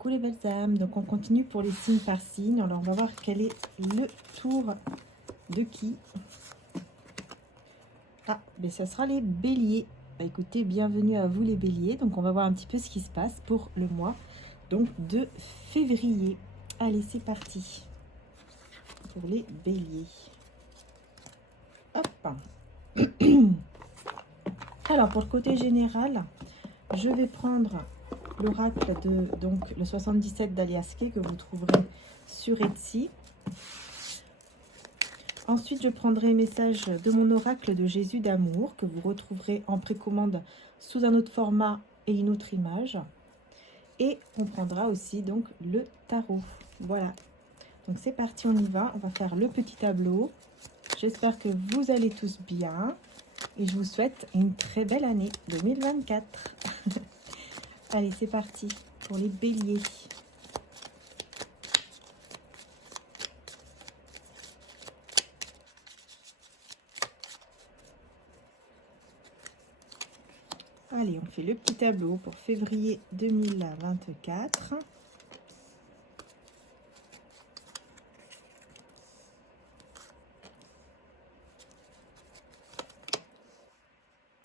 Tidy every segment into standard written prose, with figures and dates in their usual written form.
Coucou les belles âmes, donc on continue pour les signes par signe. Alors on va voir quel est le tour de qui. Ah, mais ça sera les béliers. Bah, écoutez, bienvenue à vous les béliers. Donc on va voir un petit peu ce qui se passe pour le mois donc de février. Allez, c'est parti pour les béliers. Hop. Alors pour le côté général, je vais prendre l'oracle de donc le 77 d'Aliaske que vous trouverez sur Etsy. Ensuite, je prendrai un message de mon oracle de Jésus d'amour que vous retrouverez en précommande sous un autre format et une autre image. Et on prendra aussi donc le tarot. Voilà. Donc c'est parti, on y va. On va faire le petit tableau. J'espère que vous allez tous bien. Et je vous souhaite une très belle année 2024. Allez, c'est parti pour les béliers. Allez, on fait le petit tableau pour février 2024.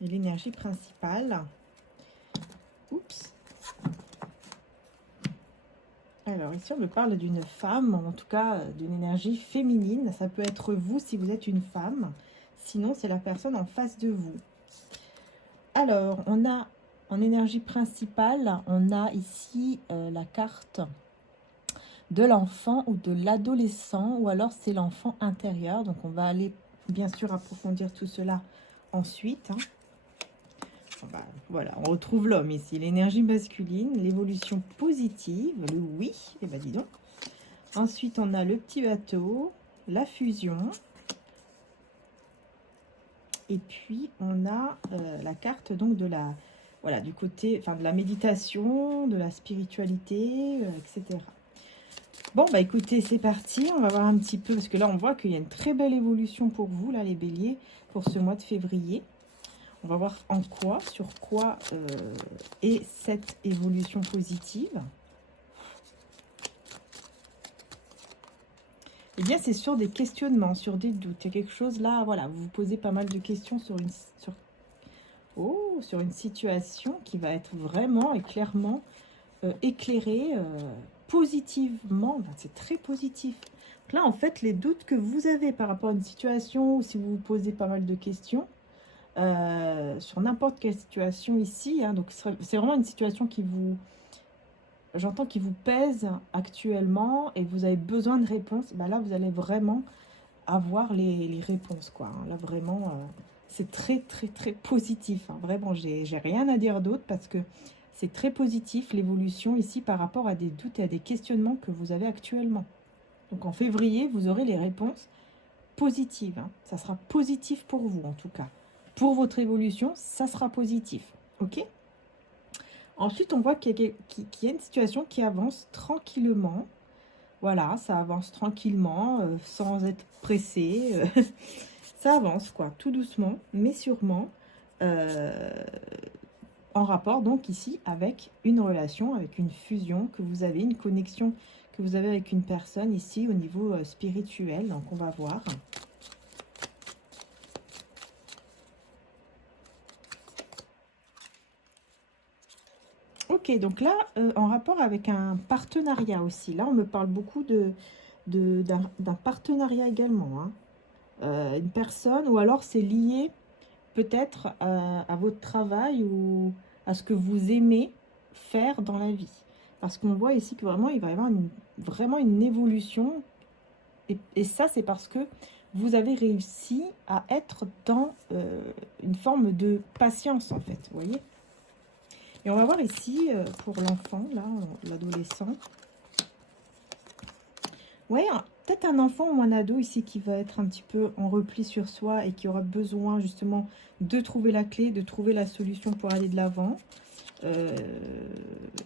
Et l'énergie principale. Oups. Alors ici, on me parle d'une femme, en tout cas d'une énergie féminine. Ça peut être vous si vous êtes une femme. Sinon, c'est la personne en face de vous. Alors, on a en énergie principale, on a ici la carte de l'enfant ou de l'adolescent, ou alors c'est l'enfant intérieur. Donc, on va aller bien sûr approfondir tout cela ensuite. Voilà, on retrouve l'homme ici, l'énergie masculine, l'évolution positive, le oui, et ben dis donc. Ensuite, on a le petit bateau, la fusion. Et puis, on a la carte donc de la, voilà, du côté, enfin de la méditation, de la spiritualité, etc. Bon, bah écoutez, c'est parti. On va voir un petit peu, parce que là, on voit qu'il y a une très belle évolution pour vous, là, les béliers, pour ce mois de février. On va voir en quoi, sur quoi est cette évolution positive. Eh bien, c'est sur des questionnements, sur des doutes. Il y a quelque chose là, voilà, vous vous posez pas mal de questions sur une situation qui va être vraiment et clairement éclairée positivement. Enfin, c'est très positif. Donc là, en fait, les doutes que vous avez par rapport à une situation, ou si vous vous posez pas mal de questions, sur n'importe quelle situation ici, hein, donc c'est vraiment une situation qui vous... J'entends qu'il vous pèse actuellement et vous avez besoin de réponses. Ben là, vous allez vraiment avoir les réponses, quoi. Hein. Là, vraiment, c'est très, très, très positif. Hein. Vraiment, j'ai rien à dire d'autre parce que c'est très positif, l'évolution ici par rapport à des doutes et à des questionnements que vous avez actuellement. Donc, en février, vous aurez les réponses positives. Hein. Ça sera positif pour vous, en tout cas. Pour votre évolution, ça sera positif. OK ? Ensuite, on voit qu'il y a une situation qui avance tranquillement. Voilà, ça avance tranquillement, sans être pressé. Ça avance, quoi, tout doucement, mais sûrement, en rapport, donc, ici, avec une relation, avec une fusion que vous avez, une connexion que vous avez avec une personne, ici, au niveau spirituel. Donc, on va voir. Ok, donc là, en rapport avec un partenariat aussi. Là, on me parle beaucoup d'un partenariat également. Hein. Une personne, ou alors c'est lié peut-être à votre travail ou à ce que vous aimez faire dans la vie. Parce qu'on voit ici que vraiment, il va y avoir vraiment une évolution. Et ça, c'est parce que vous avez réussi à être dans une forme de patience, en fait. Vous voyez ? Et on va voir ici, pour l'enfant, là, l'adolescent. Ouais, peut-être un enfant ou un ado ici qui va être un petit peu en repli sur soi et qui aura besoin justement de trouver la clé, de trouver la solution pour aller de l'avant,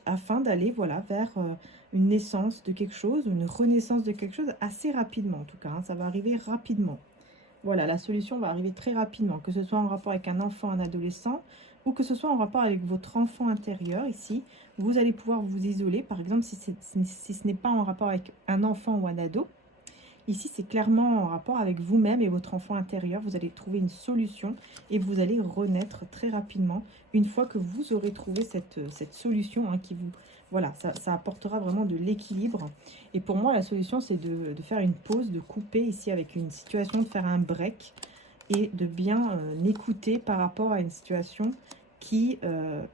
afin d'aller, voilà, vers une naissance de quelque chose, une renaissance de quelque chose assez rapidement en tout cas. Hein, ça va arriver rapidement. Voilà, la solution va arriver très rapidement, que ce soit en rapport avec un enfant, un adolescent, ou que ce soit en rapport avec votre enfant intérieur ici, vous allez pouvoir vous isoler. Par exemple, si ce n'est pas en rapport avec un enfant ou un ado, ici c'est clairement en rapport avec vous-même et votre enfant intérieur. Vous allez trouver une solution et vous allez renaître très rapidement une fois que vous aurez trouvé cette solution qui vous... Voilà, ça apportera vraiment de l'équilibre. Et pour moi, la solution, c'est de faire une pause, de couper ici avec une situation, de faire un break et de bien écouter par rapport à une situation qui,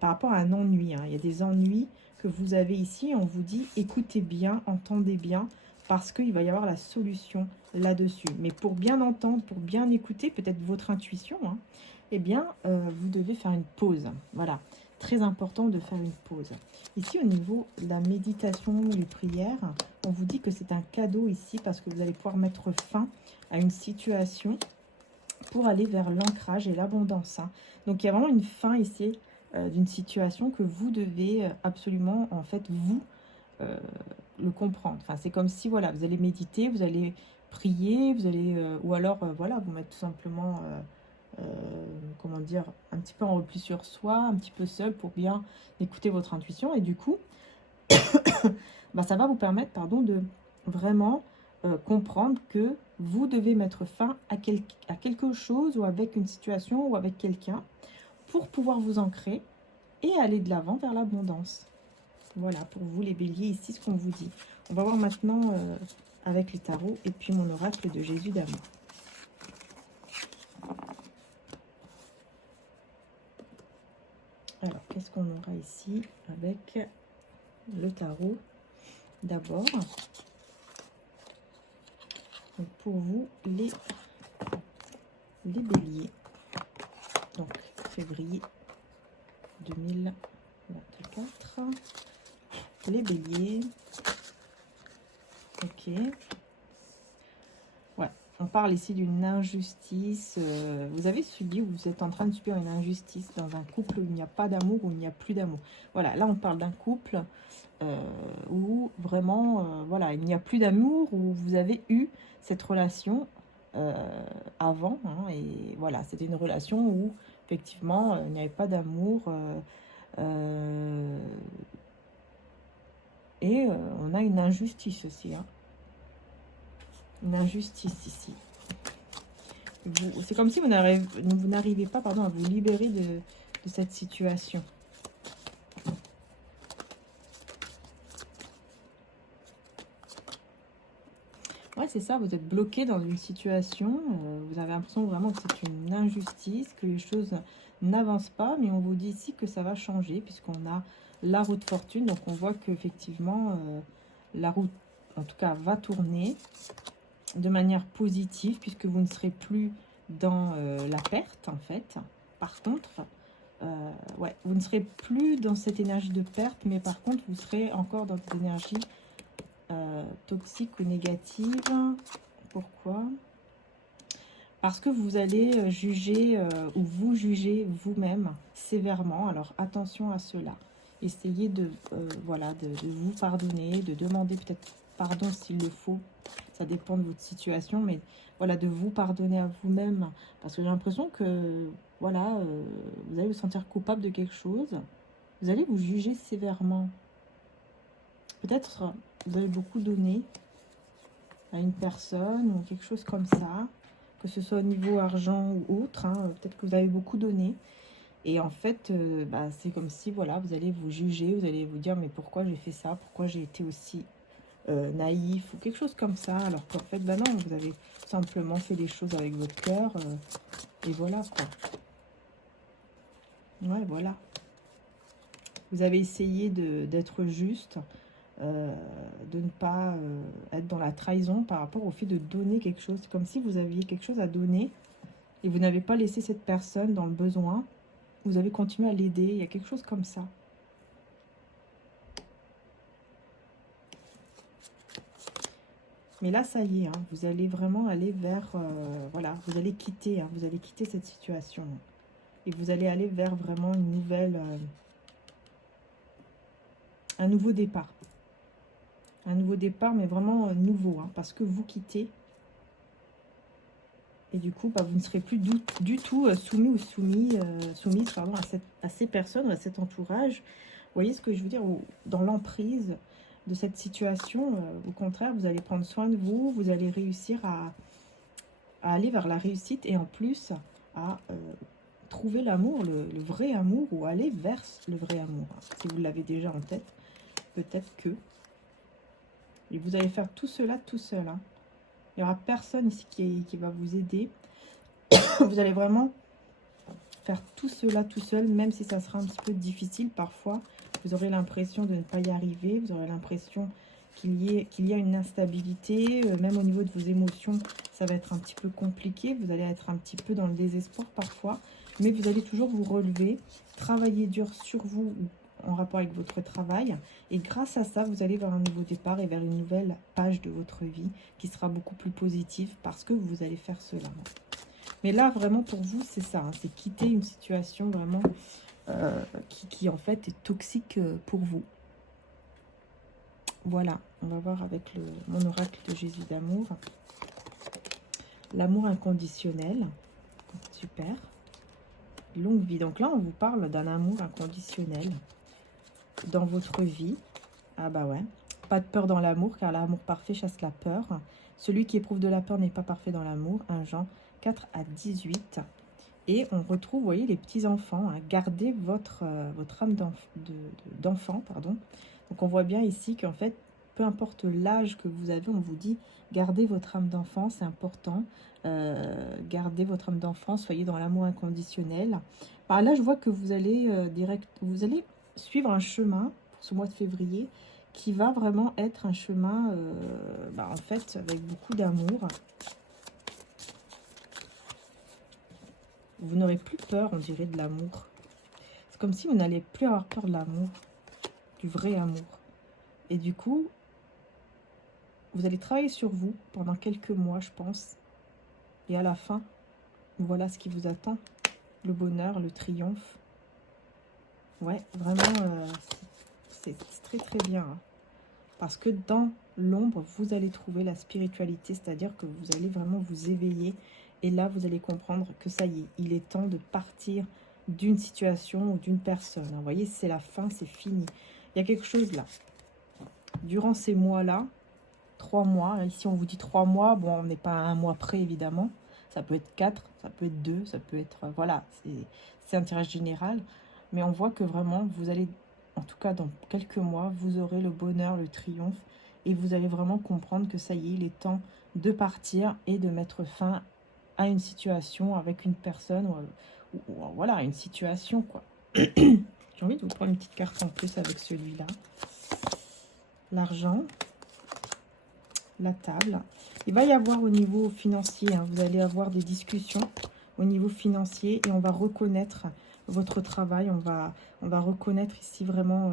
par rapport à un ennui. Il y a des ennuis que vous avez ici. On vous dit, écoutez bien, entendez bien, parce qu'il va y avoir la solution là-dessus. Mais pour bien entendre, pour bien écouter, peut-être votre intuition, eh bien, vous devez faire une pause. Voilà, très important de faire une pause. Ici, au niveau de la méditation, les prières, on vous dit que c'est un cadeau ici, parce que vous allez pouvoir mettre fin à une situation pour aller vers l'ancrage et l'abondance. Donc, il y a vraiment une fin ici d'une situation que vous devez absolument, en fait, vous, le comprendre. Enfin, c'est comme si, voilà, vous allez méditer, vous allez prier, vous allez, ou alors, voilà, vous mettre tout simplement, comment dire, un petit peu en repli sur soi, un petit peu seul pour bien écouter votre intuition. Et du coup, bah, ça va vous permettre, pardon, de vraiment comprendre que vous devez mettre fin à quelque chose ou avec une situation ou avec quelqu'un pour pouvoir vous ancrer et aller de l'avant vers l'abondance. Voilà, pour vous les béliers, ici ce qu'on vous dit. On va voir maintenant avec les tarots et puis mon oracle de Jésus d'amour. Alors, qu'est-ce qu'on aura ici avec le tarot d'abord? Donc, pour vous, les béliers. Donc, février 2024. Les béliers. Ok. Ouais, on parle ici d'une injustice. Vous avez subi ou vous êtes en train de subir une injustice dans un couple où il n'y a pas d'amour, où il n'y a plus d'amour. Voilà, là on parle d'un couple où vraiment, voilà, il n'y a plus d'amour, où vous avez eu cette relation avant. Et voilà, c'était une relation où effectivement il n'y avait pas d'amour. Et on a une injustice aussi. Une injustice ici. C'est comme si vous n'arrivez pas, pardon, à vous libérer de cette situation. Ouais, c'est ça, vous êtes bloqué dans une situation, vous avez l'impression vraiment que c'est une injustice, que les choses n'avancent pas, mais on vous dit ici que ça va changer, puisqu'on a la roue de fortune, donc on voit qu'effectivement, la roue, en tout cas, va tourner de manière positive, puisque vous ne serez plus dans la perte, en fait. Par contre, ouais, vous ne serez plus dans cette énergie de perte, mais par contre, vous serez encore dans cette énergie toxique ou négative. Pourquoi? Parce que vous allez juger ou vous jugez vous-même sévèrement. Alors attention à cela. Essayez de, voilà, de vous pardonner, de demander peut-être pardon s'il le faut. Ça dépend de votre situation, mais voilà, de vous pardonner à vous-même. Parce que j'ai l'impression que, voilà, vous allez vous sentir coupable de quelque chose. Vous allez vous juger sévèrement. Peut-être vous avez beaucoup donné à une personne ou quelque chose comme ça, que ce soit au niveau argent ou autre, peut-être que vous avez beaucoup donné, et en fait, bah, c'est comme si, voilà, vous allez vous juger, vous allez vous dire, mais pourquoi j'ai fait ça, pourquoi j'ai été aussi naïf, ou quelque chose comme ça, alors qu'en fait, bah non, vous avez simplement fait les choses avec votre cœur, et voilà, quoi. Ouais, voilà. Vous avez essayé d'être juste, de ne pas être dans la trahison par rapport au fait de donner quelque chose. C'est comme si vous aviez quelque chose à donner et vous n'avez pas laissé cette personne dans le besoin. Vous avez continué à l'aider. Il y a quelque chose comme ça. Mais là, ça y est, vous allez vraiment aller vers... voilà, vous allez quitter, vous allez quitter cette situation. Et vous allez aller vers vraiment une nouvelle... un nouveau départ. Un nouveau départ, mais vraiment nouveau, parce que vous quittez. Et du coup, bah, vous ne serez plus du tout soumis ou soumise pardon, à ces personnes, à cet entourage. Vous voyez ce que je veux dire? Dans l'emprise de cette situation, au contraire, vous allez prendre soin de vous, vous allez réussir à aller vers la réussite et en plus à trouver l'amour, le vrai amour, ou aller vers le vrai amour. Si vous l'avez déjà en tête, peut-être que. Et vous allez faire tout cela tout seul. Hein. Il n'y aura personne ici qui va vous aider. Vous allez vraiment faire tout cela tout seul, même si ça sera un petit peu difficile parfois. Vous aurez l'impression de ne pas y arriver. Vous aurez l'impression qu'il y a une instabilité. Même au niveau de vos émotions, ça va être un petit peu compliqué. Vous allez être un petit peu dans le désespoir parfois. Mais vous allez toujours vous relever, travailler dur sur vous en rapport avec votre travail. Et grâce à ça, vous allez vers un nouveau départ et vers une nouvelle page de votre vie qui sera beaucoup plus positive parce que vous allez faire cela. Mais là, vraiment, pour vous, c'est ça. Hein, c'est quitter une situation vraiment qui, en fait, est toxique pour vous. Voilà, on va voir avec mon oracle de Jésus d'amour. L'amour inconditionnel. Super. Longue vie. Donc là, on vous parle d'un amour inconditionnel dans votre vie. Ah bah ouais. Pas de peur dans l'amour, car l'amour parfait chasse la peur. Celui qui éprouve de la peur n'est pas parfait dans l'amour. 1 Jean 4 à 18. Et on retrouve, vous voyez, les petits-enfants. Hein, gardez votre âme d'enfant. Pardon. Donc on voit bien ici qu'en fait, peu importe l'âge que vous avez, on vous dit, gardez votre âme d'enfant, c'est important. Gardez votre âme d'enfant, soyez dans l'amour inconditionnel. Par là, je vois que vous allez vous allez suivre un chemin pour ce mois de février qui va vraiment être un chemin, en fait, avec beaucoup d'amour. Vous n'aurez plus peur, on dirait, de l'amour. C'est comme si vous n'allez plus avoir peur de l'amour, du vrai amour. Et du coup, vous allez travailler sur vous pendant quelques mois, je pense. Et à la fin, voilà ce qui vous attend. Le bonheur, le triomphe. Ouais, vraiment, c'est très très bien. Hein. Parce que dans l'ombre, vous allez trouver la spiritualité. C'est-à-dire que vous allez vraiment vous éveiller. Et là, vous allez comprendre que ça y est, il est temps de partir d'une situation ou d'une personne. Vous voyez, c'est la fin, c'est fini. Il y a quelque chose là. Durant ces mois-là, 3 mois, ici on vous dit 3 mois, bon, on n'est pas à un mois près évidemment. Ça peut être 4, ça peut être 2, ça peut être... voilà, c'est un tirage général. Mais on voit que vraiment, vous allez, en tout cas dans quelques mois, vous aurez le bonheur, le triomphe. Et vous allez vraiment comprendre que ça y est, il est temps de partir et de mettre fin à une situation avec une personne. Ou voilà, une situation, quoi. J'ai envie de vous prendre une petite carte en plus avec celui-là. L'argent. La table. Il va y avoir au niveau financier, hein, vous allez avoir des discussions au niveau financier et on va reconnaître votre travail, on va reconnaître ici vraiment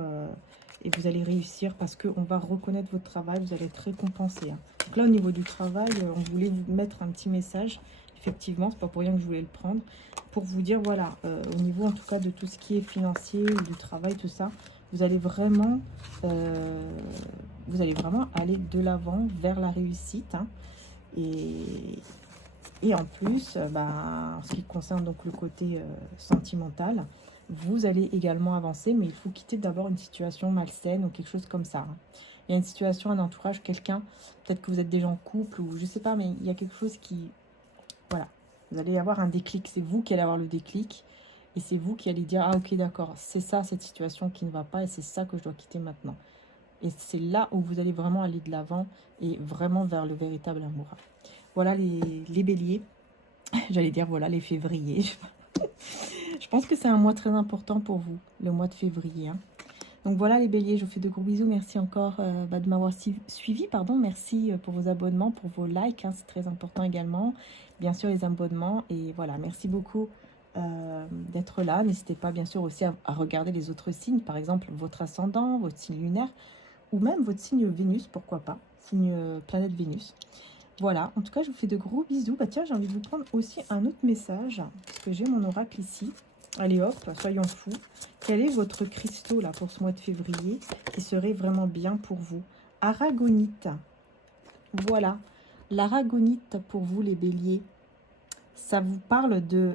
et vous allez réussir parce qu'on va reconnaître votre travail, vous allez être récompensé. Hein. Donc là au niveau du travail, on voulait vous mettre un petit message, effectivement, c'est pas pour rien que je voulais le prendre, pour vous dire voilà, au niveau en tout cas de tout ce qui est financier, du travail, tout ça, vous allez vraiment aller de l'avant vers la réussite. Hein. Et en plus, en ce qui concerne donc le côté sentimental, vous allez également avancer, mais il faut quitter d'abord une situation malsaine ou quelque chose comme ça. Hein. Il y a une situation, un entourage, quelqu'un, peut-être que vous êtes déjà en couple ou je sais pas, mais il y a quelque chose qui... Voilà, vous allez avoir un déclic, c'est vous qui allez avoir le déclic. Et c'est vous qui allez dire, ah ok d'accord, c'est ça cette situation qui ne va pas et c'est ça que je dois quitter maintenant. Et c'est là où vous allez vraiment aller de l'avant et vraiment vers le véritable amour. Voilà les béliers. J'allais dire voilà les févriers. Je pense que c'est un mois très important pour vous, le mois de février. Hein. Donc voilà les béliers, je vous fais de gros bisous. Merci encore de m'avoir suivi. Merci pour vos abonnements, pour vos likes. Hein, c'est très important également. Bien sûr les abonnements. Et voilà, merci beaucoup d'être là. N'hésitez pas bien sûr aussi à regarder les autres signes. Par exemple votre ascendant, votre signe lunaire. Ou même votre signe Vénus, pourquoi pas. Signe planète Vénus. Voilà, en tout cas, je vous fais de gros bisous. Bah tiens, j'ai envie de vous prendre aussi un autre message, parce que j'ai mon oracle ici. Allez hop, soyons fous. Quel est votre cristaux là pour ce mois de février qui serait vraiment bien pour vous? Aragonite. Voilà, l'aragonite pour vous les béliers. ça vous parle de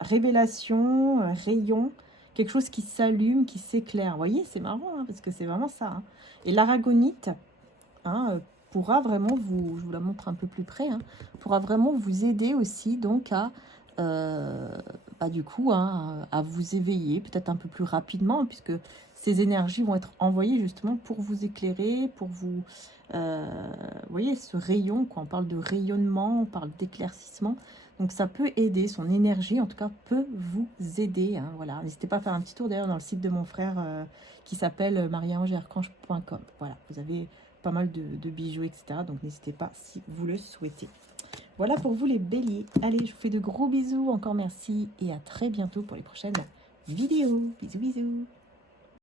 révélation, rayon, quelque chose qui s'allume, qui s'éclaire. Vous voyez, c'est marrant, hein, parce que c'est vraiment ça. Hein. Et l'aragonite, hein, pourra vraiment vous, je vous la montre un peu plus près, hein, pourra vraiment vous aider aussi donc à, du coup, hein, à vous éveiller peut-être un peu plus rapidement, puisque ces énergies vont être envoyées justement pour vous éclairer, pour vous, vous voyez, ce rayon, quand on parle de rayonnement, on parle d'éclaircissement, donc ça peut aider, son énergie en tout cas peut vous aider, hein, voilà. N'hésitez pas à faire un petit tour d'ailleurs dans le site de mon frère qui s'appelle mariaangearchange.com. Voilà, vous avez pas mal de bijoux, etc. Donc n'hésitez pas si vous le souhaitez. Voilà pour vous les béliers. Allez, je vous fais de gros bisous, encore merci et à très bientôt pour les prochaines vidéos. Bisous, bisous.